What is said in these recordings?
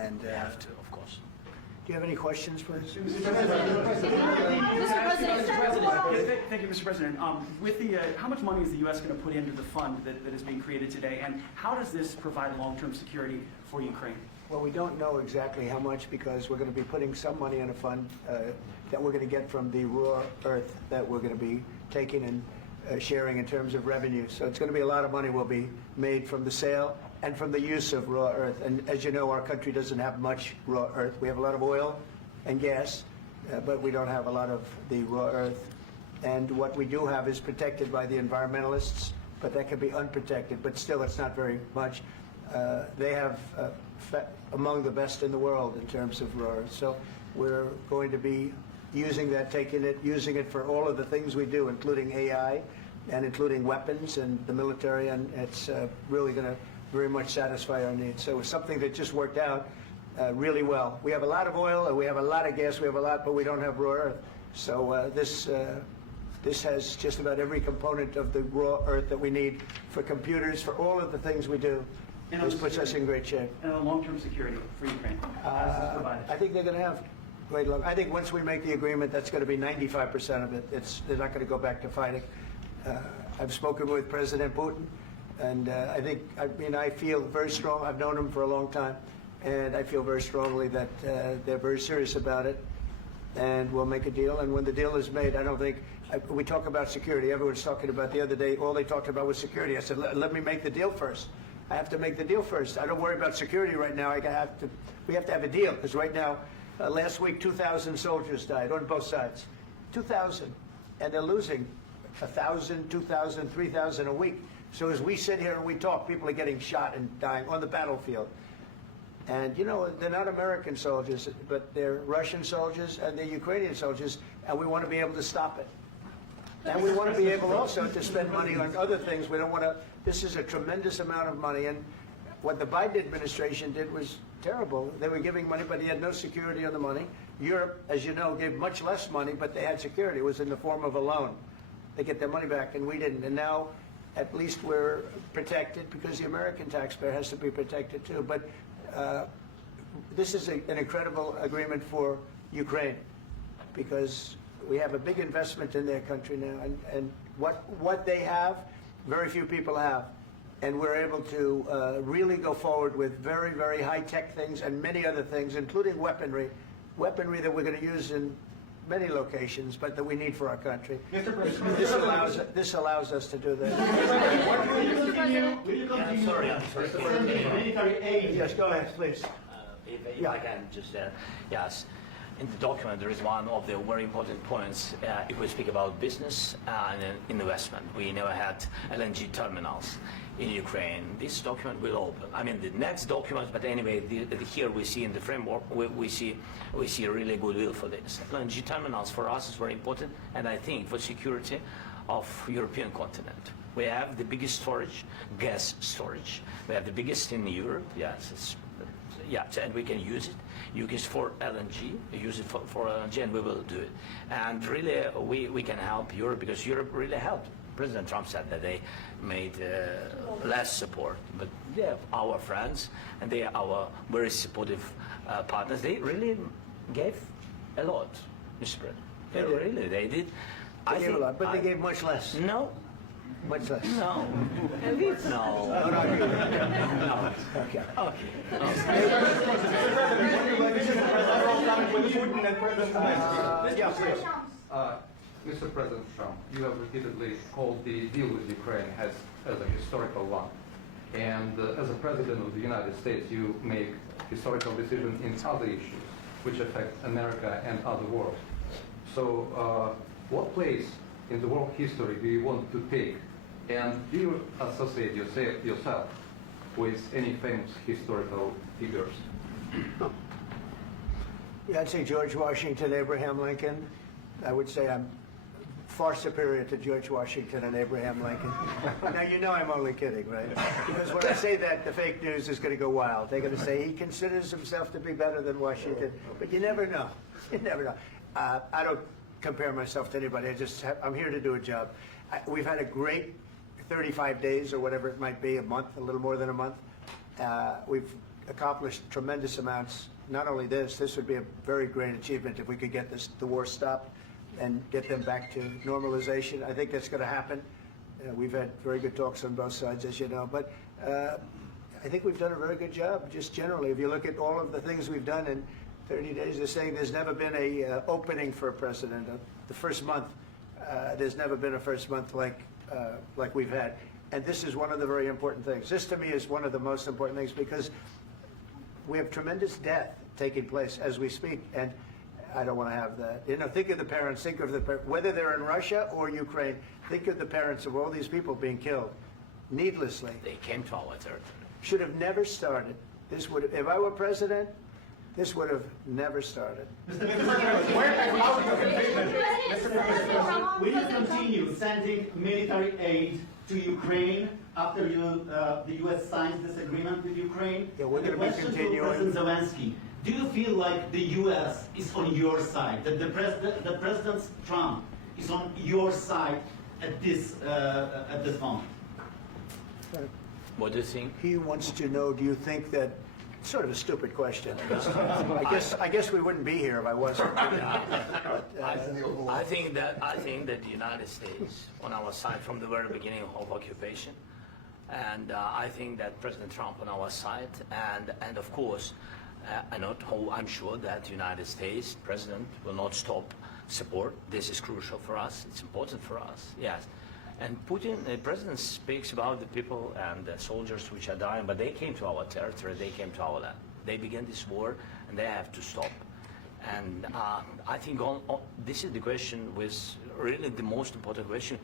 And They have to, of course. do you have any questions, please? Thank you, Mr. President. With the, how much money is the U.S. going to put into the fund that is being created today, and how does this provide long-term security for Ukraine? Well, we don't know exactly how much because we're going to be putting some money in a fund that we're going to get from the raw earth that we're going to be taking and sharing in terms of revenue. So it's going to be a lot of money will be made from the sale and from the use of raw earth. And as you know, our country doesn't have much raw earth. We have a lot of oil and gas, but we don't have a lot of the raw earth. And what we do have is protected by the environmentalists, but that can be unprotected. But still, it's not very much. They have among the best in the world in terms of raw earth. So we're going to be using that, using it for all of the things we do, including AI and including weapons and the military, and it's really going to very much satisfy our needs. So it's something that just worked out really well. We have a lot of oil, and we have a lot of gas, we have a lot, but we don't have raw earth. So this has just about every component of the raw earth that we need for computers, for all of the things we do. And this puts us in great shape. And a long-term security for Ukraine. How is this provided? I think they're going to have great luck. I think once we make the agreement, that's going to be 95% of it. They're not going to go back to fighting. I've spoken with President Putin, and I feel very strong. I've known him for a long time, and I feel very strongly that they're very serious about it, and we'll make a deal. And when the deal is made, I don't think we talk about security. Everyone's talking about the other day. All they talked about was security. I said, let me make the deal first. I have to make the deal first. I don't worry about security right now. We have to have a deal because right now, last week, 2,000 soldiers died on both sides. 2,000, and they're losing 1,000, 2,000, 3,000 a week. So as we sit here and we talk, people are getting shot and dying on the battlefield. And you know, they're not American soldiers, but they're Russian soldiers and they're Ukrainian soldiers, and we want to be able to stop it. And we want to be able also to spend money on other things. We don't want to, this is a tremendous amount of money, and what the Biden administration did was terrible. They were giving money, but he had no security on the money. Europe, as you know, gave much less money, but they had security. It was in the form of a loan. They get their money back, and we didn't. And now, at least we're protected because the American taxpayer has to be protected too. But this is an incredible agreement for Ukraine because we have a big investment in their country now, and what they have, very few people have. And we're able to really go forward with very, very high-tech things and many other things, including weaponry that we're going to use in many locations, but that we need for our country. Mr. President, This allows us to do that. Will you continue? Sorry. Military aid. Yes, go ahead, please. If I can just, yes. In the document, there is one of the very important points. If we speak about business and investment, we never had LNG terminals in Ukraine. This document will open. I mean, the next document, but anyway, here we see in the framework, we see a really good will for this. LNG terminals for us is very important, and I think for security of European continent. We have the biggest storage, gas storage. We have the biggest in Europe. Yes, and we can use it. Use it for LNG, use it for LNG, and we will do it. And really, we can help Europe because Europe really helped. President Trump said that they made less support, but they're our friends and they are our very supportive partners. They really gave a lot, Mr. President. They did. They gave a lot, but they gave much less. No. Much less. No. No. No. Okay. Mr. President Trump, you have repeatedly called the deal with Ukraine as a historical one. And as a President of the United States, you make historical decisions in other issues which affect America and other world. So what place in the world history do you want to take? And do you associate yourself with any famous historical figures? Yeah, I'd say George Washington, Abraham Lincoln. I would say I'm far superior to George Washington and Abraham Lincoln. Now, you know I'm only kidding, right? Because when I say that, the fake news is going to go wild. They're going to say he considers himself to be better than Washington. But you never know. You never know. I don't compare myself to anybody. I'm here to do a job. We've had a great 35 days or whatever it might be, a month, a little more than a month. We've accomplished tremendous amounts. Not only this would be a very great achievement if we could get the war stopped and get them back to normalization. I think that's going to happen. We've had very good talks on both sides, as you know, but I think we've done a very good job, just generally. If you look at all of the things we've done in 30 days, they're saying there's never been a opening for a president. The first month, there's never been a first month like we've had. And this is one of the very important things. This, to me, is one of the most important things because we have tremendous death taking place as we speak, and I don't want to have that. You know, think of the parents, think of the whether they're in Russia or Ukraine, think of the parents of all these people being killed needlessly. They came to our territory. Should have never started. This would have, if I were president, this would have never started. Will you continue sending military aid to Ukraine after the U.S. signs this agreement with Ukraine? Yeah, we're And the gonna be question continuing. to President Zelensky: do you feel like the U.S. is on your side? That President Trump is on your side at this moment? What do you think? He wants to know, do you think that, sort of a stupid question. I guess we wouldn't be here if I wasn't. I think that the United States on our side from the very beginning of occupation, and I think that President Trump on our side, and of course, I'm sure that the United States President will not stop support. This is crucial for us. It's important for us. Yes. And Putin, the president, speaks about the people and the soldiers which are dying, but they came to our territory, they came to our land. They began this war, and they have to stop. And I think this is the question, with really the most important question.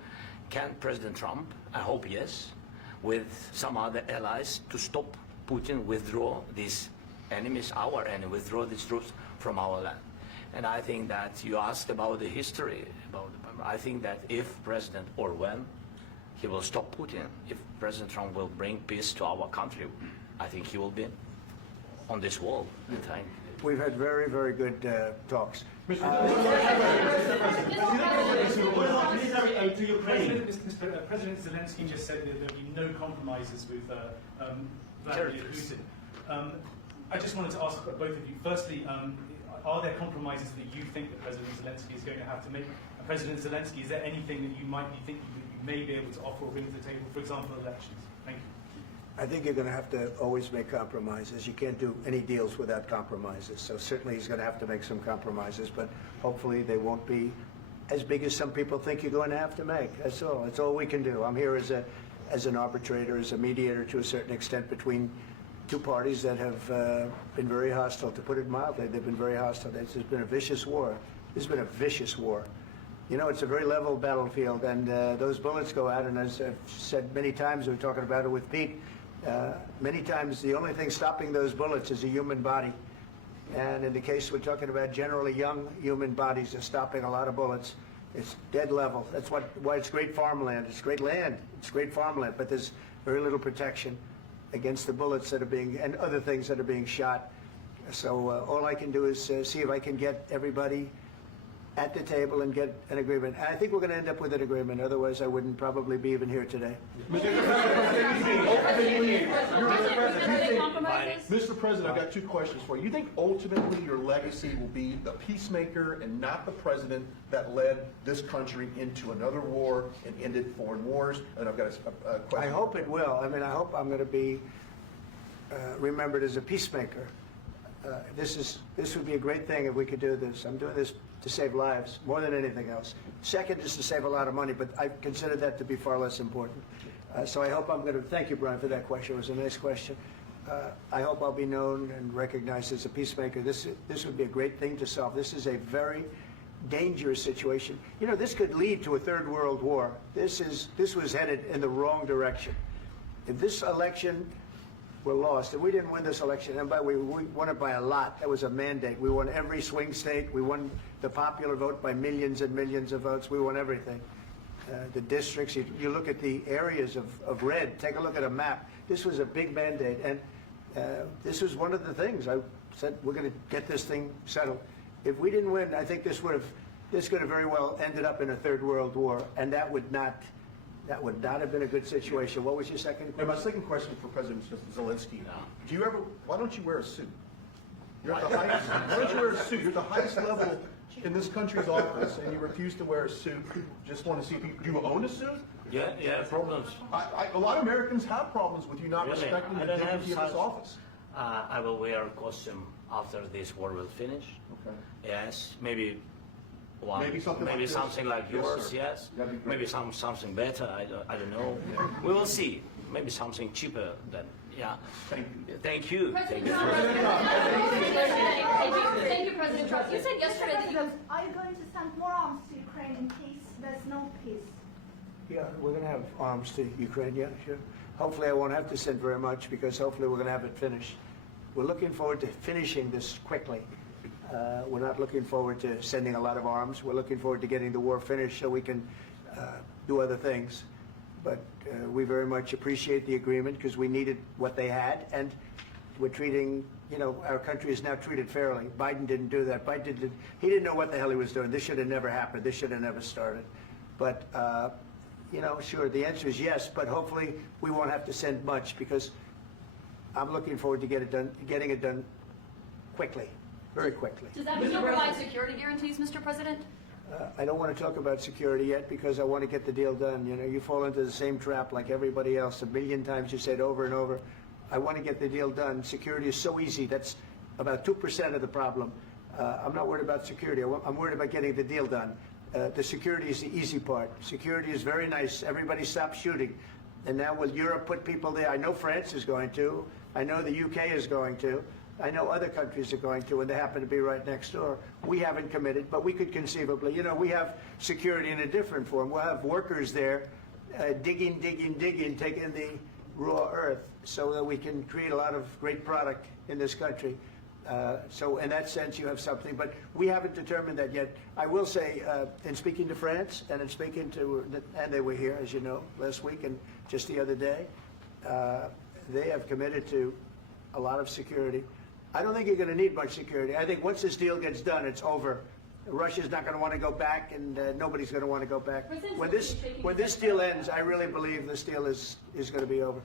Can President Trump, I hope yes, with some other allies, to stop Putin withdraw these enemies, our enemy, withdraw these troops from our land? And I think that you asked about the history, I think that if President, or when, he will stop Putin, if President Trump will bring peace to our country, I think he will be on this wall. We've had very, very good talks. What about military aid to Ukraine? President Zelensky just said that there will be no compromises with Vladimir Putin. I just wanted to ask both of you, firstly, are there compromises that you think that President Zelensky is going to have to make? And President Zelensky, is there anything that you might be thinking that you may be able to offer or bring to the table, for example, elections? Thank you. I think you're going to have to always make compromises. You can't do any deals without compromises. So certainly he's going to have to make some compromises, but hopefully they won't be as big as some people think you're going to have to make. That's all. That's all we can do. I'm here as an arbitrator, as a mediator to a certain extent between two parties that have been very hostile, to put it mildly. They've been very hostile. This has been a vicious war. This has been a vicious war. You know, it's a very level battlefield, and those bullets go out, and as I've said many times, we were talking about it with Pete, many times the only thing stopping those bullets is a human body. And in the case we're talking about, generally young human bodies are stopping a lot of bullets. It's dead level. That's why it's great farmland. It's great land. It's great farmland, but there's very little protection against the bullets that are being, and other things that are being shot. So all I can do is see if I can get everybody at the table and get an agreement. And I think we're going to end up with an agreement. Otherwise, I wouldn't probably be even here today. Mr. President, I've got two questions for you. You think ultimately your legacy will be the peacemaker and not the president that led this country into another war and ended foreign wars? And I've got a question. I hope it will. I mean, I hope I'm going to be remembered as a peacemaker. This would be a great thing if we could do this. I'm doing this to save lives more than anything else. Second is to save a lot of money, but I consider that to be far less important. So I hope I'm going to, thank you, Brian, for that question. It was a nice question. I hope I'll be known and recognized as a peacemaker. This would be a great thing to solve. This is a very dangerous situation. You know, this could lead to a third world war. This was headed in the wrong direction. If this election were lost, and we didn't win this election, and by the way, we won it by a lot. That was a mandate. We won every swing state. We won the popular vote by millions and millions of votes. We won everything. The districts, you look at the areas of red, take a look at a map. This was a big mandate, and this was one of the things. I said, we're going to get this thing settled. If we didn't win, I think this could have very well ended up in a third world war, and that would not That would not have been a good situation. What was your second And question? my second question for President Zelensky, why don't you wear a suit? You're at the highest, why don't you wear a suit? You're at the highest level in this country's office, and you refuse to wear a suit. Just want to see if do you own a suit? Yeah, problems. A lot of Americans have problems with you not Really? respecting I the don't have dignity of this such- office. I will wear a costume after this war will finish. Okay. Yes, maybe one. Maybe something like this? something like Yes, yours. sir. Yes. That'd be great. Maybe something better. I don't know. We will see. Maybe something cheaper than. Yeah. Thank you. Thank you. President Thank you. Trump, thank you, President Trump. You said yesterday that you... Are you going to send more arms to Ukraine in case there's no peace? Yeah, we're going to have arms to Ukraine, yeah, sure. Hopefully I won't have to send very much because hopefully we're going to have it finished. We're looking forward to finishing this quickly. We're not looking forward to sending a lot of arms. We're looking forward to getting the war finished so we can do other things. But we very much appreciate the agreement because we needed what they had, and we're treating, our country is now treated fairly. Biden didn't do that. He didn't know what the hell he was doing. This should have never happened. This should have never started. But, sure, the answer is yes, but hopefully we won't have to send much because I'm looking forward to getting it done quickly, very quickly. Does that mean you'll provide security guarantees, Mr. President? I don't want to talk about security yet because I want to get the deal done. You fall into the same trap like everybody else. A million times you say it over and over. I want to get the deal done. Security is so easy. That's about 2% of the problem. I'm not worried about security. I'm worried about getting the deal done. The security is the easy part. Security is very nice. Everybody stops shooting. And now will Europe put people there? I know France is going to. I know the UK is going to. I know other countries are going to, and they happen to be right next door. We haven't committed, but we could conceivably. We have security in a different form. We'll have workers there digging, taking the raw earth so that we can create a lot of great product in this country. So in that sense, you have something, but we haven't determined that yet. I will say, in speaking to France and in speaking to, and they were here, as you know, last week and just the other day, they have committed to a lot of security. I don't think you're going to need much security. I think once this deal gets done, it's over. Russia's not going to want to go back, and nobody's going to want to go back. When this deal ends, I really believe this deal is going to be over.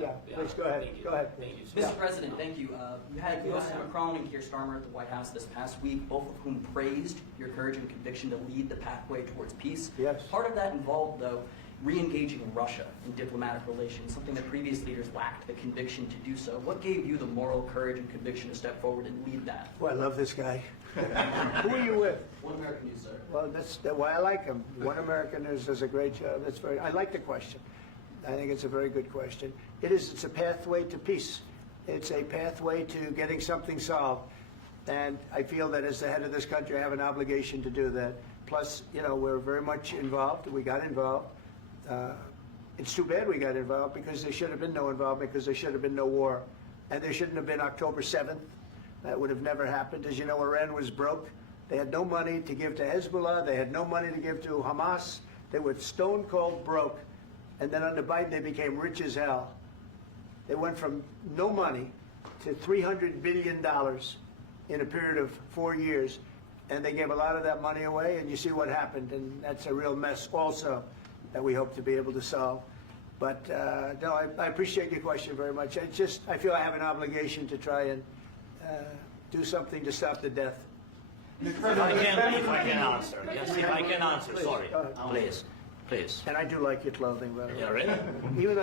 Yeah, please go ahead. Thank you. Go ahead. Thank you. Mr. President, thank you. You had President Macron and Keir Starmer at the White House this past week, both of whom praised your courage and conviction to lead the pathway towards peace. Yes. Part of that involved, though, re-engaging Russia in diplomatic relations, something that previous leaders lacked the conviction to do so. What gave you the moral courage and conviction to step forward and lead that? Well, I love this guy. Who are you with? One American News, sir. Well, that's why I like him. One American News does a great job. I like the question. I think it's a very good question. It's a pathway to peace. It's a pathway to getting something solved. And I feel that as the head of this country, I have an obligation to do that. Plus, we're very much involved. We got involved. It's too bad we got involved because there should have been no involvement because there should have been no war. And there shouldn't have been October 7th. That would have never happened. As you know, Iran was broke. They had no money to give to Hezbollah. They had no money to give to Hamas. They were stone cold broke. And then under Biden, they became rich as hell. They went from no money to $300 billion in a period of 4 years. And they gave a lot of that money away, and you see what happened. And that's a real mess also that we hope to be able to solve. But no, I appreciate your question very much. I feel I have an obligation to try and do something to stop the death. If I can answer. Yes, if I can answer. Sorry. Please. And I do like your clothing, by the way. Yeah, really? Even though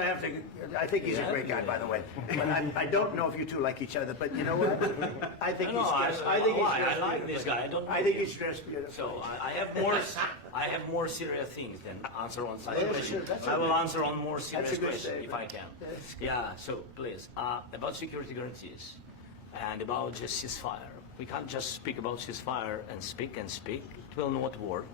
I think he's a great guy, by the way. But I don't know if you two like each other, but you know what? I think he's dressed. I like this guy. I think he's dressed beautiful. So I have more serious things than answer on such Yeah, questions. sure, I will answer on more That's serious a good questions if statement. I can. That's good. Yeah. So please, about security guarantees and about just ceasefire. We can't just speak about ceasefire and speak. It will not work.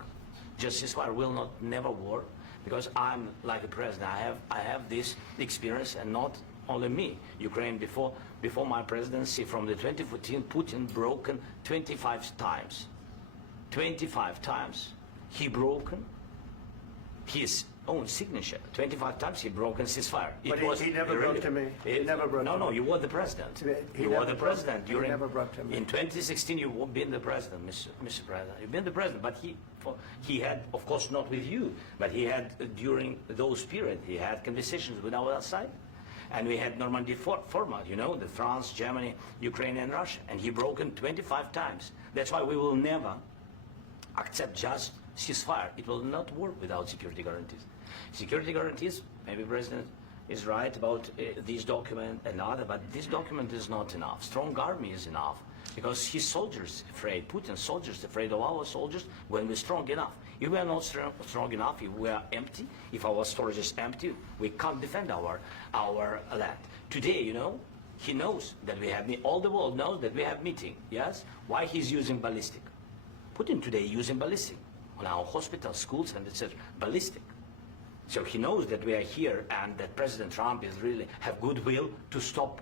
Just ceasefire will never work because I'm like a president. I have this experience, and not only me. Ukraine before my presidency, from the 2014, Putin broken 25 times. 25 times he broken his own signature. 25 times he broken ceasefire. But he never broke to me. He never broke to me. No, you were the president. He You were never the broke- president he during. never broke to me. In 2016, you've been the president, Mr. President. You've been the president, but he had, of course, not with you, but he had during those periods, he had conversations with our side. And we had Normandy format, you know, the France, Germany, Ukraine, and Russia. And he broken 25 times. That's why we will never accept just ceasefire. It will not work without security guarantees. Security guarantees, maybe President is right about this document and other, but this document is not enough. Strong army is enough because his soldiers afraid, Putin's soldiers afraid of our soldiers when we're strong enough. If we are not strong enough, if we are empty, if our storage is empty, we can't defend our land. Today, you know, he knows that we have, all the world knows that we have meeting, yes? Why he's using ballistic? Putin today using ballistic on our hospitals, schools, and etc. Ballistic. So he knows that we are here and that President Trump is really have goodwill to stop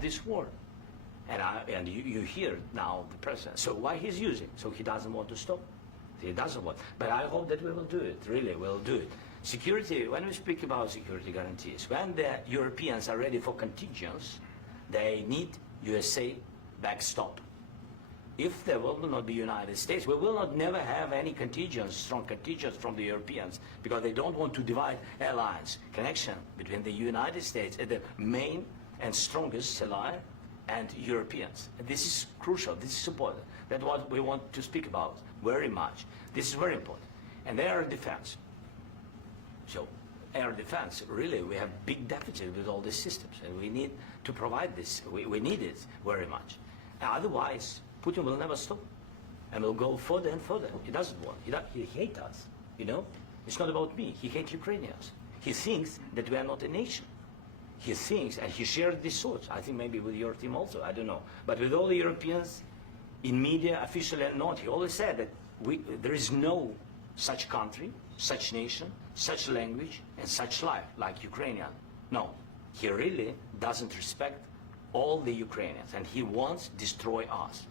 this war. And you hear now the president. So why he's using? So he doesn't want to stop. He doesn't want. But I hope that we will do it. Really, we'll do it. Security. When we speak about security guarantees, when the Europeans are ready for contingents, they need USA backstop. If there will not be United States, we will not never have any contingents, strong contingents from the Europeans, because they don't want to divide alliance connection between the United States as the main and strongest ally and Europeans. And this is crucial. This is important. That's what we want to speak about very much. This is very important. And air defense. So air defense, really, we have big deficit with all these systems, and we need to provide this. We need it very much. Otherwise, Putin will never stop, and will go further and further. He doesn't want. He hates us. You know, it's not about me. He hates Ukrainians. He thinks that we are not a nation. He thinks, and he shared these thoughts. I think maybe with your team also. I don't know, but with all the Europeans, in media, officially and not, he always said that there is no such country, such nation, such language, and such life like Ukrainian. No, he really doesn't respect all the Ukrainians, and he wants to destroy us.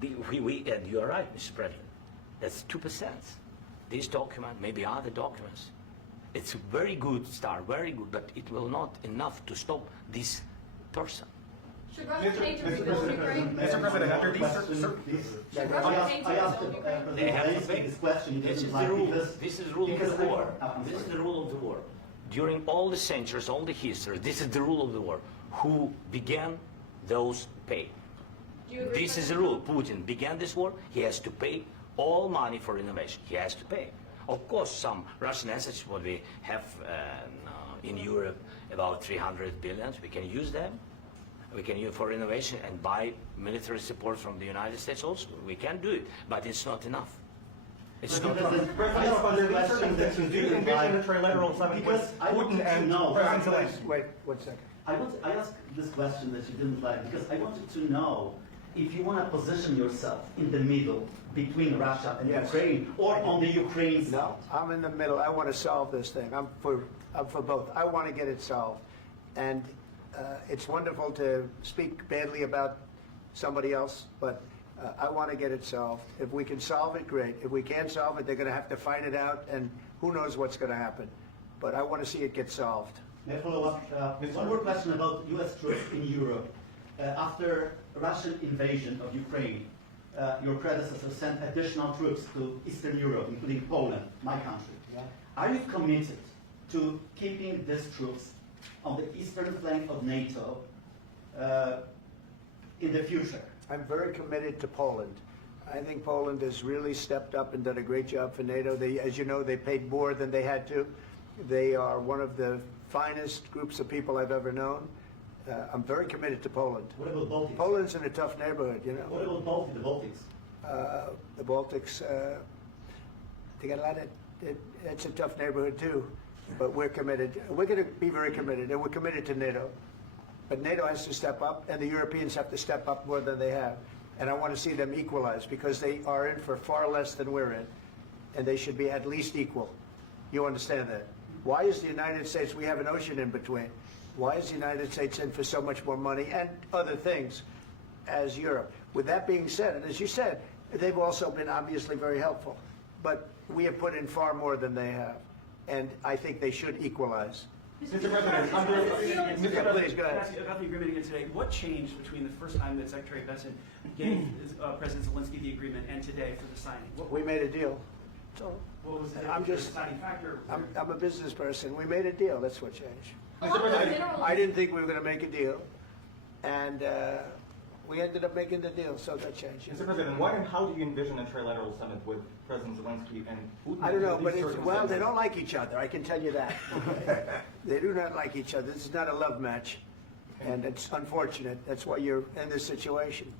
And you are right, Mr. President. That's 2%. This document, maybe other documents, it's a very good start, very good, but it will not enough to stop this person. Should Russia pay to rebuild Ukraine? Mr. President, after these Should Russia pay to I asked rebuild Ukraine? They have to Zelensky pay. this question. He This doesn't is like the rule. because- This is the rule of because the war. I'm This is sorry. the rule of the war. During all the centuries, all the history, this is the rule of the war. Who began, those pay. Do you agree, This is the President rule. Putin began this war. He has to pay all money for innovation. He has to pay. Of course, some Russian assets, what we have in Europe, about 300 billion, we can use them. We can use for innovation and buy military support from the United States also. We can do it, but it's not enough. It's not enough. Because I wanted to know. Wait, 1 second. I asked this question that you didn't like because I wanted to know if you want to position yourself in the middle between Russia and Yes. Ukraine or on the Ukraine's No, I'm in the middle. I want to solve this thing. I'm for both. I want to get it solved. And it's wonderful to speak badly about somebody else, but I want to get it solved. If we can solve it, great. If we can't solve it, they're going to have to fight it out, and who knows what's going to happen. But I want to see it get solved. May I follow up? One more question about U.S. troops in Europe. After Russian invasion of Ukraine, your predecessor sent additional troops to Eastern Europe, including Poland, my country. Yeah. Are you committed to keeping these troops on the eastern flank of NATO in the future? I'm very committed to Poland. I think Poland has really stepped up and done a great job for NATO. As you know, they paid more than they had to. They are one of the finest groups of people I've ever known. I'm very committed to Poland. What about Baltics? Poland's in a tough neighborhood, you know. What about the Baltics? The Baltics, they got a lot of, it's a tough neighborhood too, but we're committed. We're going to be very committed, and we're committed to NATO. But NATO has to step up, and the Europeans have to step up more than they have. And I want to see them equalize, because they are in for far less than we're in, and they should be at least equal. You understand that? Why is the United States, we have an ocean in between, why is the United States in for so much more money and other things as Europe? With that being said, and as you said, they've also been obviously very helpful. but we have put in far more than they have. And I think they should equalize. Mr. President, Please, go ahead. Ask you about the agreement again today. What changed between the first time that Secretary Vance gave President Zelensky the agreement and today for the signing? We made a deal. So What was the I'm just- deciding factor? I'm a business person. We made a deal. That's what changed. Mr. President, I didn't think we were going to make a deal, and we ended up making the deal, so that changed. Mr. President, what and how do you envision a trilateral summit with President Zelensky and Putin? I don't know, in but these well, they circumstances? don't like each other. I can tell you that. They do not like each other. This is not a love match, and it's unfortunate. That's why you're in this situation.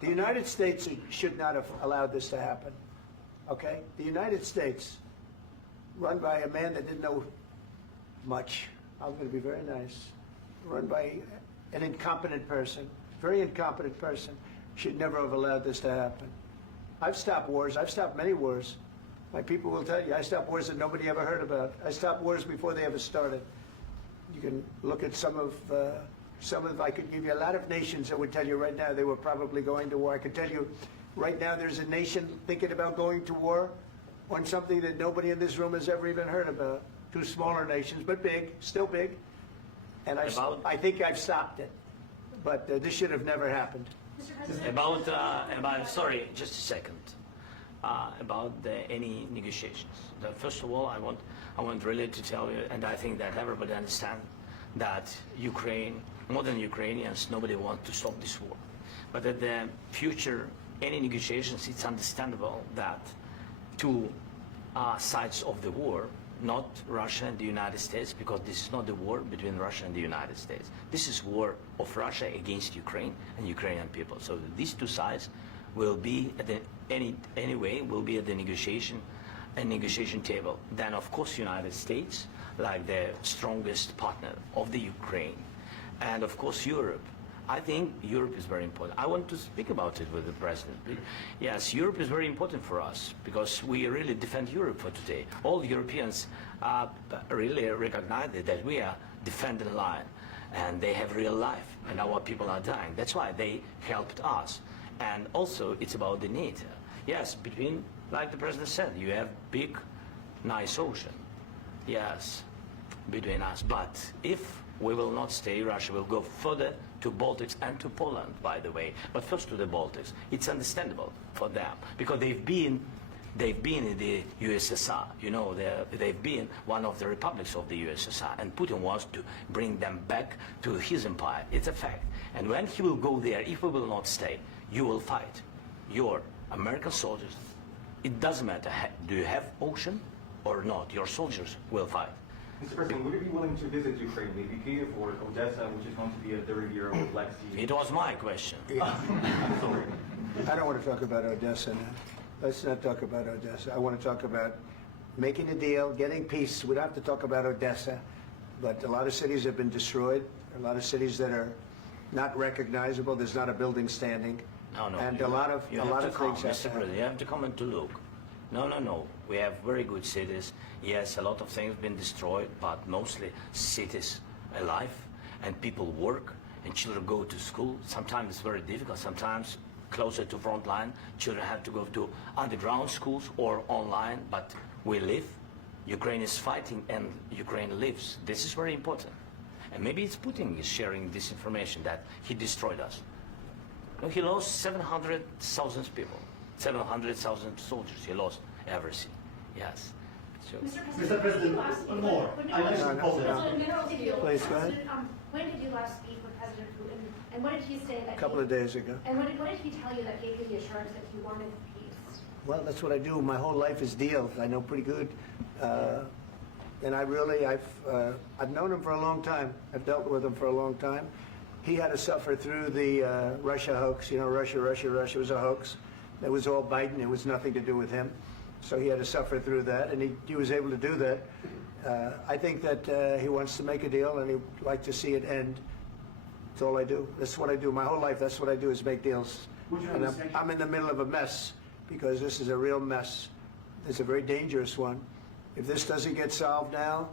The United States should not have allowed this to happen. Okay, the United States, run by a man that didn't know much. I'm going to be very nice. Run by an incompetent person, very incompetent person, should never have allowed this to happen. I've stopped wars. I've stopped many wars. My people will tell you, I stopped wars that nobody ever heard about. I stopped wars before they ever started. You can look at some of, I could give you a lot of nations that would tell you right now they were probably going to war. I could tell you right now there's a nation thinking about going to war on something that nobody in this room has ever even heard about. Two smaller nations, but big, still big. And I think I've stopped it. But this should have never happened. Mr. President, About sorry, just a second. About any negotiations. First of all, I want really to tell you, and I think that everybody understands that Ukraine, modern Ukrainians, nobody wants to stop this war. But at the future, any negotiations, it's understandable that two sides of the war, not Russia and the United States, because this is not the war between Russia and the United States. This is war of Russia against Ukraine and Ukrainian people. So these two sides will be at the will be at the negotiation table. Then of course United States, like the strongest partner of the Ukraine, and of course Europe. I think Europe is very important. I want to speak about it with the President. Yes, Europe is very important for us because we really defend Europe for today. All Europeans really recognize that we are defending the line and they have real life and our people are dying. That's why they helped us. And also it's about the NATO. Yes, between, like the President said, you have big, nice ocean. Yes, between us. But if we will not stay, Russia will go further to Baltics and to Poland, by the way. But first to the Baltics. It's understandable for them because they've been in the USSR. You know, they've been one of the republics of the USSR, and Putin wants to bring them back to his empire. It's a fact. And when he will go there, if we will not stay, you will fight. Your American soldiers, it doesn't matter, do you have ocean or not, your soldiers will fight. Mr. President, would you be willing to visit Ukraine, maybe Kiev or Odessa, which is going to be a third year of Black Sea? It was my question. I'm sorry. I don't want to talk about Odessa now. Let's not talk about Odessa. I want to talk about making a deal, getting peace. We don't have to talk about Odessa, but a lot of cities have been destroyed. A lot of cities that are not recognizable. There's not a building standing. No. And a lot of things have to Mr. President, you have to come and to look. No. We have very good cities. Yes, a lot of things have been destroyed, but mostly cities alive, and people work, and children go to school. Sometimes it's very difficult. Sometimes closer to front line, children have to go to underground schools or online, but we live. Ukraine is fighting, and Ukraine lives. This is very important. And maybe it's Putin is sharing this information that he destroyed us. No, he lost 700,000 people, 700,000 soldiers. He lost everything. Yes. So, Mr. President, one more. I mentioned Poland. Please, go ahead. When did you last speak with President Putin, and what did he say that A couple of days ago. And what did he tell you that gave you the assurance that he wanted peace? Well, that's what I do. My whole life is deals. I know pretty good. And I've known him for a long time. I've dealt with him for a long time. He had to suffer through the Russia hoax. You know, Russia was a hoax. It was all Biden. It was nothing to do with him. So he had to suffer through that, and he was able to do that. I think that he wants to make a deal, and he'd like to see it end. That's all I do. That's what I do. My whole life, that's what I do is make deals. And I'm in the middle of a mess because this is a real mess. It's a very dangerous one. If this doesn't get solved now,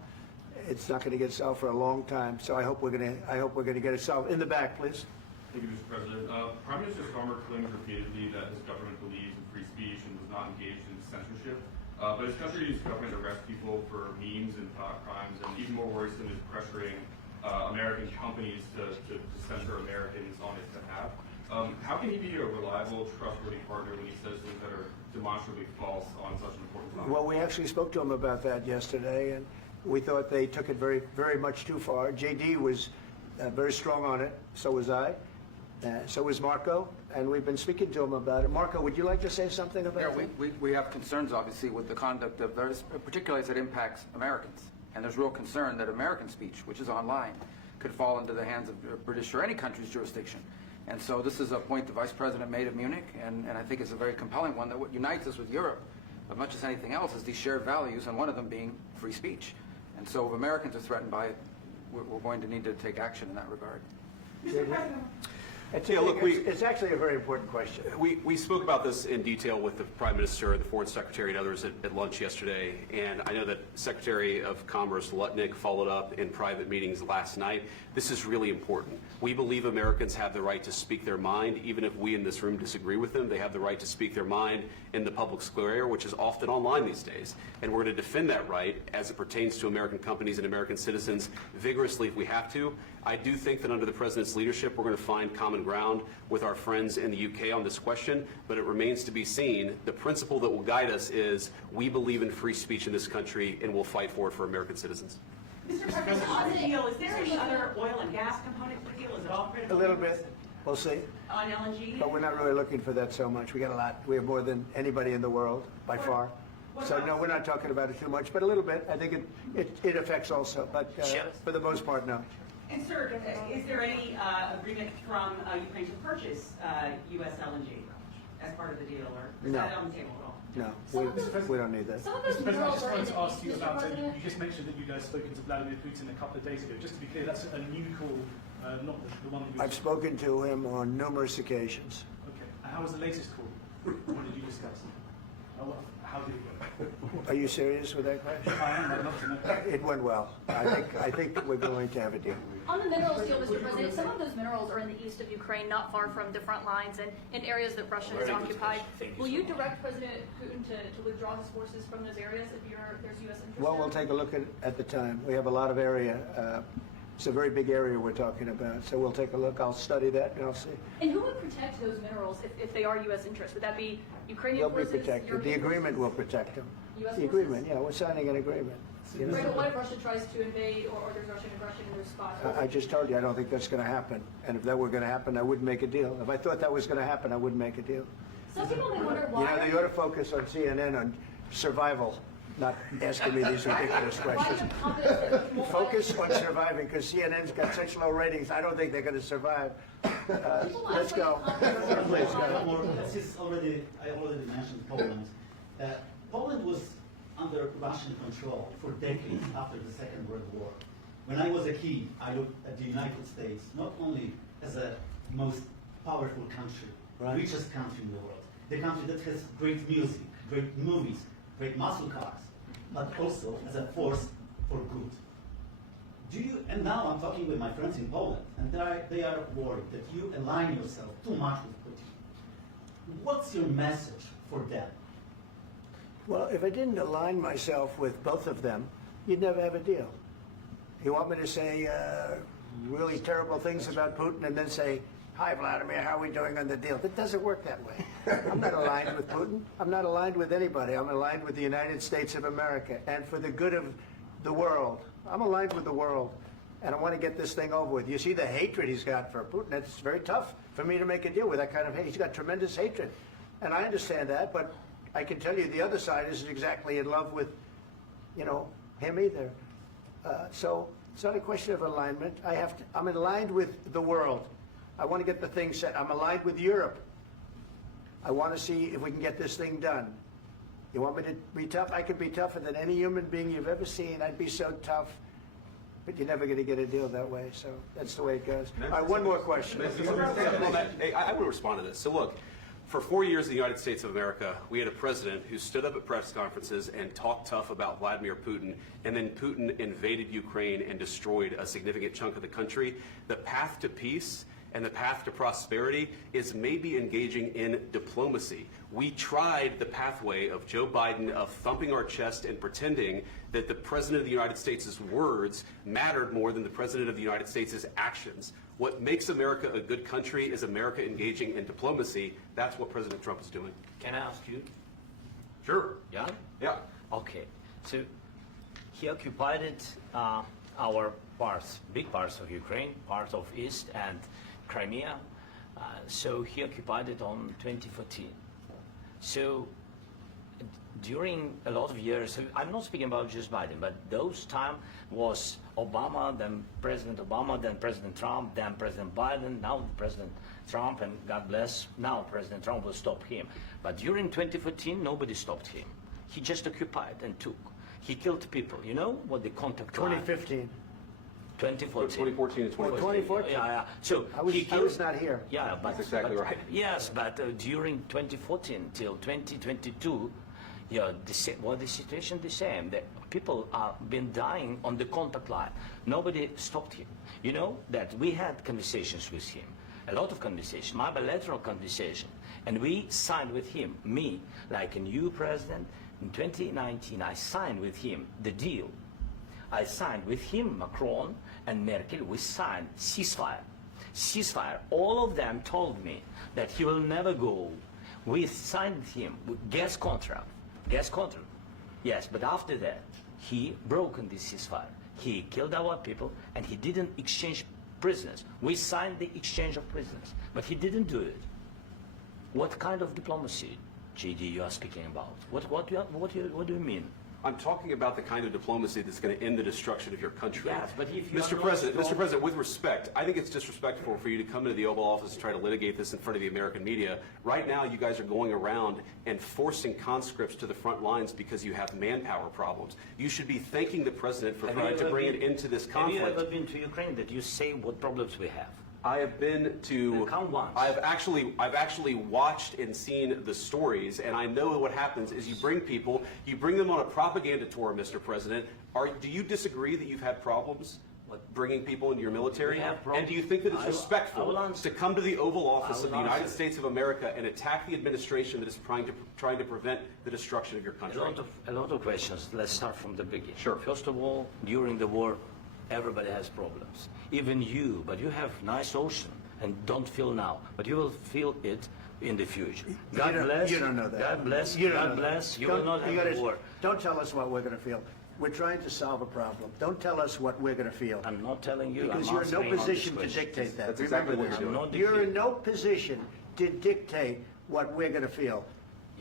it's not going to get solved for a long time. So I hope we're going to get it solved. In the back, please. Thank you, Mr. President. Prime Minister Starmer claims repeatedly that his government believes in free speech and was not engaged in censorship. But his country's government arrests people for memes and thought crimes, and even more worrisome is pressuring American companies to censor Americans on his behalf. How can he be a reliable, trustworthy partner when he says things that are demonstrably false on such an important topic? Well, we actually spoke to him about that yesterday, and we thought they took it very, very much too far. J.D. was very strong on it. So was I. So was Marco, and we've been speaking to him about it. Marco, would you like to say something about that? We have concerns, obviously, with the conduct of those, particularly as it impacts Americans. And there's real concern that American speech, which is online, could fall into the hands of British or any country's jurisdiction. And so this is a point the Vice President made of Munich, and I think it's a very compelling one, that what unites us with Europe, as much as anything else, is these shared values, and one of them being free speech. And so if Americans are threatened by it, we're going to need to take action in that regard. Mr. President. It's actually a very important question. We spoke about this in detail with the Prime Minister, the Foreign Secretary, and others at lunch yesterday, and I know that Secretary of Commerce Lutnick followed up in private meetings last night. This is really important. We believe Americans have the right to speak their mind, even if we in this room disagree with them. They have the right to speak their mind in the public square, which is often online these days, and we're going to defend that right as it pertains to American companies and American citizens vigorously if we have to. I do think that under the President's leadership, we're going to find common ground with our friends in the UK on this question, but it remains to be seen. The principle that will guide us is we believe in free speech in this country, and we'll fight for it for American citizens. Mr. President, on the deal, is there any other oil and gas component to the deal? Is it all critical? A little bit. We'll see. On LNG? But we're not really looking for that so much. We got a lot. We have more than anybody in the world, by far. So no, we're not talking about it too much, but a little bit. I think it affects also, but for the most part, no. And sir, is there any agreement from Ukraine to purchase U.S. LNG as part of the deal, or is that on the table at all? No, we don't need that. Mr. President, I just wanted to ask you about, you just mentioned that you guys spoken to Vladimir Putin a couple of days ago. Just to be clear, that's a new call, not the one that you... I've spoken to him on numerous occasions. Okay. And how was the latest call? What did you discuss? How did it go? Are you serious with that question? I am. I'd love to know. It went well. I think we're going to have a deal. On the minerals deal, Mr. President, some of those minerals are in the east of Ukraine, not far from the front lines and in areas that Russia has occupied. Will you direct President Putin to withdraw his forces from those areas if there's U.S. interest? Well, we'll take a look at the time. We have a lot of area. It's a very big area we're talking about, so we'll take a look. I'll study that, and I'll see. And who would protect those minerals if they are U.S. interests? Would that be Ukrainian They'll forces? be protected. The agreement will protect them. US the agreement, yeah, we're signing an agreement. You know? Right, but what if Russia tries to invade or there's Russian aggression in their spot? I just told you I don't think that's going to happen. And if that were going to happen, I wouldn't make a deal. If I thought that was going to happen, I wouldn't make a deal. Some people may wonder why. You know, they ought to focus on CNN on survival, not asking me these ridiculous questions. Focus on surviving, because CNN's got such low ratings. I don't think they're going to survive. Let's go. Please, go ahead. I already mentioned Poland. Poland was under Russian control for decades after the Second World War. When I was a kid, I looked at the United States not only as a most powerful country, richest country in the world, the country that has great music, great movies, great muscle cars, but also as a force for good. And now I'm talking with my friends in Poland, and they are worried that you align yourself too much with Putin. What's your message for them? Well, if I didn't align myself with both of them, you'd never have a deal. You want me to say really terrible things about Putin and then say, "Hi, Vladimir, how are we doing on the deal?" It doesn't work that way. I'm not aligned with Putin. I'm not aligned with anybody. I'm aligned with the United States of America and for the good of the world. I'm aligned with the world, and I want to get this thing over with. You see the hatred he's got for Putin. It's very tough for me to make a deal with that kind of hate. He's got tremendous hatred, and I understand that, but I can tell you the other side isn't exactly in love with, him either. So it's not a question of alignment. I'm aligned with the world. I want to get the thing set. I'm aligned with Europe. I want to see if we can get this thing done. You want me to be tough? I could be tougher than any human being you've ever seen. I'd be so tough. But you're never going to get a deal that way. So that's the way it goes. All right, one more question. Hey, I want to respond to this. So look, for 4 years in the United States of America, we had a president who stood up at press conferences and talked tough about Vladimir Putin, and then Putin invaded Ukraine and destroyed a significant chunk of the country. The path to peace and the path to prosperity is maybe engaging in diplomacy. We tried the pathway of Joe Biden of thumping our chest and pretending that the President of the United States' words mattered more than the President of the United States' actions. What makes America a good country is America engaging in diplomacy. That's what President Trump is doing. Can I ask you? Sure. Yeah? Yeah. Okay. So he occupied our parts, big parts of Ukraine, parts of East and Crimea. So he occupied it on 2014. So during a lot of years, so I'm not speaking about just Biden, but those time was Obama, then President Obama, then President Trump, then President Biden, now President Trump, and God bless, now President Trump will stop him. But during 2014, nobody stopped him. He just occupied and took. He killed people. You know what the contact line? 2015. 2014. 2014 and 2015. 2014. Yeah. So I was not here. Yeah, but that's exactly right. Yes, but during 2014 till 2022, yeah, the situation the same. The people are been dying on the contact line. Nobody stopped him. You know that we had conversations with him, a lot of conversations, my bilateral conversation, and we signed with him. Me, like a new president in 2019, I signed with him the deal. I signed with him, Macron and Merkel. We signed ceasefire. Ceasefire. All of them told me that he will never go. We signed with him with gas contract. Gas contract. Yes, but after that, he broke this ceasefire. He killed our people, and he didn't exchange prisoners. We signed the exchange of prisoners, but he didn't do it. What kind of diplomacy, J.D., you are speaking about? What do you mean? I'm talking about the kind of diplomacy that's going to end the destruction of your country. Yes, but if you Mr. President, with respect, I think it's disrespectful for you to come into the Oval Office and try to litigate this in front of the American media. Right now, you guys are going around and forcing conscripts to the front lines because you have manpower problems. You should be thanking the President for trying to bring it into this conflict. Have you ever been to Ukraine that you say what problems we have? I have been to. Count once. I've actually watched and seen the stories, and I know what happens is you bring people, you bring them on a propaganda tour, Mr. President. Do you disagree that you've had problems bringing people into your military? And do you think that it's respectful to come to the Oval Office of the United States of America and attack the administration that is trying to prevent the destruction of your country? A lot of questions. Let's start from the beginning. Sure. First of all, during the war, everybody has problems. Even you, but you have nice ocean and don't feel now, but you will feel it in the future. God bless. You don't know that. God bless. You God bless. You will not have a war. Don't tell us what we're going to feel. We're trying to solve a problem. Don't tell us what we're going to feel. I'm not telling you. Because I'm you're in no answering on position this to question. dictate that. That's exactly what you're doing. You're in no position to dictate what we're going to feel.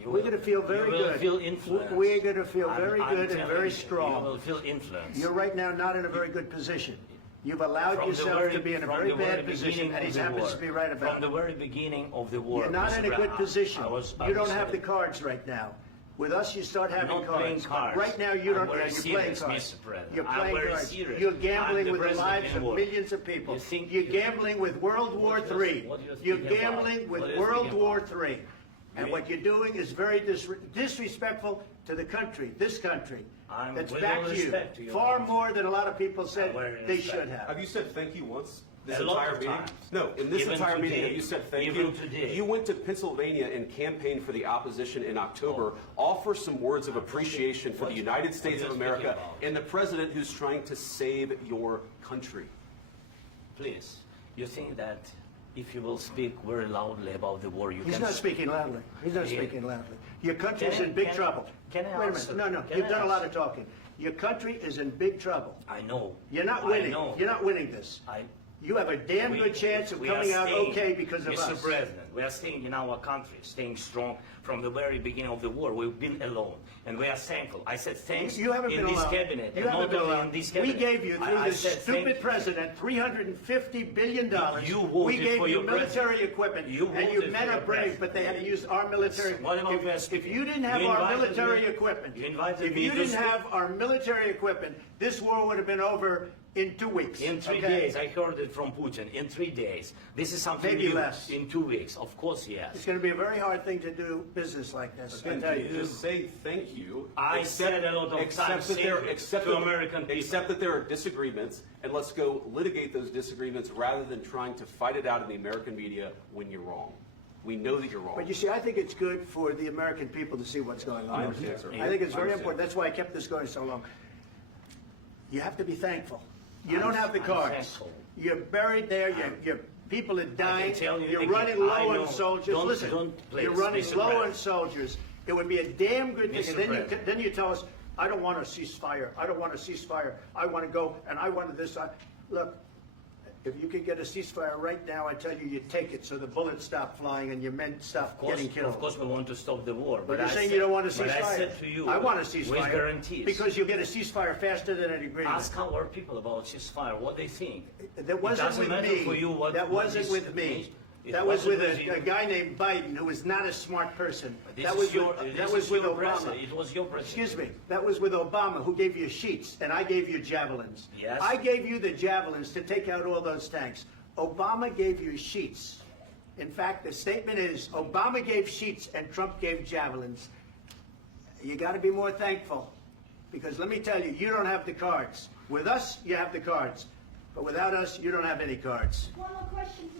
We're going to feel very good. You will feel influenced. We're going to feel very I'm good and telling very you, strong. You will feel influenced. You're right now not in a very good position. You've allowed yourself to be in a very bad position, and he happens to be right about it. From the very beginning of the war. You're not in a good position. You don't have the saying. cards right now. With us, you start having I'm not playing cards. cards. Right now, you I'm don't. very You're serious, playing cards. Mr. President. You're I'm playing very cards. serious. You're I'm gambling the with the president lives in of war. millions of people. You think You're gambling with World War III. You're gambling with World War III. And what you're doing is very disrespectful to the country, this country, that's backed you far more than a lot of people said they should have. Have you said thank you once? This A lot entire of meeting? times. No, in this Even entire meeting, today. have you said thank Even you? today. You went to Pennsylvania and campaigned for the opposition in October. Offer some words of appreciation for the United States of America and the president who's trying to save your country. Please, you think that if you will speak very loudly about the war, you He's can... not speaking loudly. He's not speaking loudly. Your country is in big trouble. Can I Wait a answer? minute. No, Can you've I done a lot answer? of talking. Your country is in big trouble. I know. You're not I winning. know. You're not winning this. You have a damn good chance of coming out okay because of us. Mr. President, we are staying in our country, staying strong from the very beginning of the war. We've been alone, and we are thankful. I said thanks You haven't in been this alone. cabinet. You and haven't not been only alone. in this We cabinet. gave you, through I this said thank stupid president, $350 billion. You voted we gave for you your military president. equipment, You and you voted men for are your brave, president. but they had to use our military. What am I If you didn't have You our invited military me- equipment, you invited if me you to didn't speak. have our military equipment, this war would have been over in 2 weeks. In 3 okay? days, I heard it from Putin. In 3 days, this is something Maybe new. less. In 2 weeks, of course, yes. It's going to be a very hard thing to do business like this. I Again, tell you. just say thank you. I said a lot of times that there, thank you to American people. Accept that there are disagreements, and let's go litigate those disagreements rather than trying to fight it out in the American media when you're wrong. We know that you're wrong. But you see, I think it's good for the American people to see what's going on. I understand, sir. I think it's I very understand. important. That's why I kept this going so long. You have to be thankful. You I'm- don't have the I'm cards. thankful. You're buried there. Your people are dying. tell you You're again, running I low know. on soldiers. Don't- Listen, don't please, you're running Mr. low on President. soldiers. It would be a damn good thing. Mr. And then President. then you tell us, I don't want a ceasefire. I don't want a ceasefire. I want to go and I want this. Look, if you could get a ceasefire right now, I tell you, you take it so the bullets stop flying and your men stop getting killed. Of course, we want to stop the war. But you're I saying said- you don't want a ceasefire? But I said to you, I want a ceasefire. with guarantees. Because you'll get a ceasefire faster than an agreement. Ask our people about ceasefire, what they think. That wasn't doesn't with matter me. for you what- That what wasn't is- with me. it That was with wasn't with you. a guy named Biden, who was not a smart person. This That is was your- with, this that was is with your Obama. president. It was your president. Excuse me. That was with Obama, who gave you sheets, and I gave you javelins. Yes. I gave you the javelins to take out all those tanks. Obama gave you sheets. In fact, the statement is Obama gave sheets and Trump gave javelins. You got to be more thankful, because let me tell you, you don't have the cards. With us, you have the cards, but without us, you don't have any cards. One more question to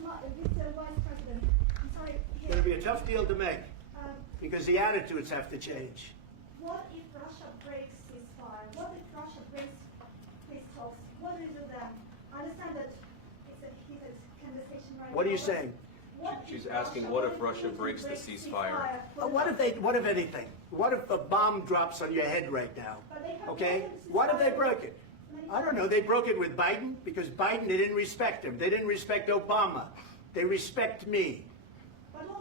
Mr. Vice President. I'm sorry. It's going to be a tough deal to make, Um, because the attitudes have to change. What if Russia breaks ceasefire? What if Russia breaks peace talks? What do you do then? I understand that it's a heated conversation right now. What are you but saying? what She's if asking, what if Russia Putin breaks the ceasefire? What if anything? What if a bomb drops on your head right now? But they have Okay? broken the What if they ceasefire broke it? many I don't know. They broke it with Biden because Biden, they didn't respect him. They didn't respect Obama. They respect me.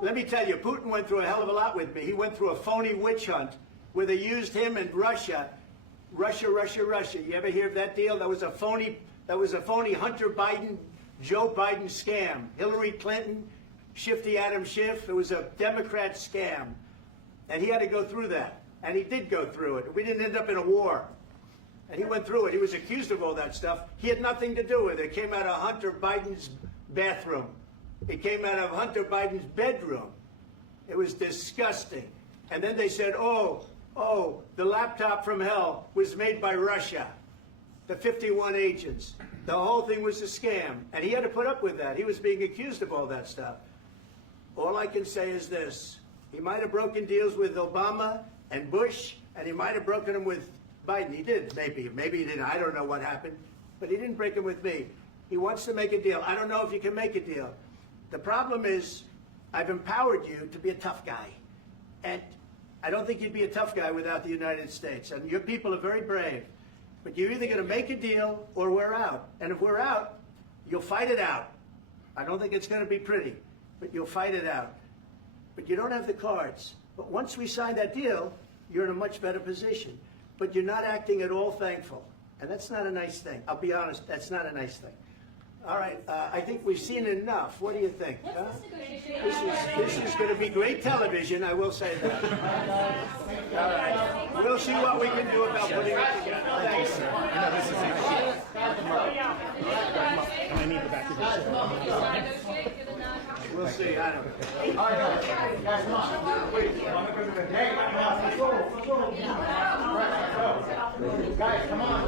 Let me tell you, Putin went through a hell of a lot with me. He went through a phony witch hunt where they used him and Russia. Russia. You ever hear of that deal? That was a phony Hunter Biden, Joe Biden scam. Hillary Clinton, Shifty Adam Schiff. It was a Democrat scam. And he had to go through that. And he did go through it. We didn't end up in a war. And he went through it. He was accused of all that stuff. He had nothing to do with it. It came out of Hunter Biden's bathroom. It came out of Hunter Biden's bedroom. It was disgusting. And then they said, oh, the laptop from hell was made by Russia. The 51 agents. The whole thing was a scam. And he had to put up with that. He was being accused of all that stuff. All I can say is this. He might have broken deals with Obama and Bush, and he might have broken them with Biden. He did, maybe. Maybe he didn't. I don't know what happened. But he didn't break them with me. He wants to make a deal. I don't know if you can make a deal. The problem is, I've empowered you to be a tough guy. And I don't think you'd be a tough guy without the United States. And your people are very brave. But you're either going to make a deal or we're out. And if we're out, you'll fight it out. I don't think it's going to be pretty, but you'll fight it out. But you don't have the cards. But once we sign that deal, you're in a much better position. But you're not acting at all thankful. And that's not a nice thing. I'll be honest, that's not a nice thing. All right, I think we've seen enough. What do you think? Huh? This is going to be great television, I will say that. All right, we'll see what we can do about putting it together. Thanks, sir. I need the back of this. We'll see, I don't know. All right, guys, come on. Wait, Hey, let's go. Guys, come on.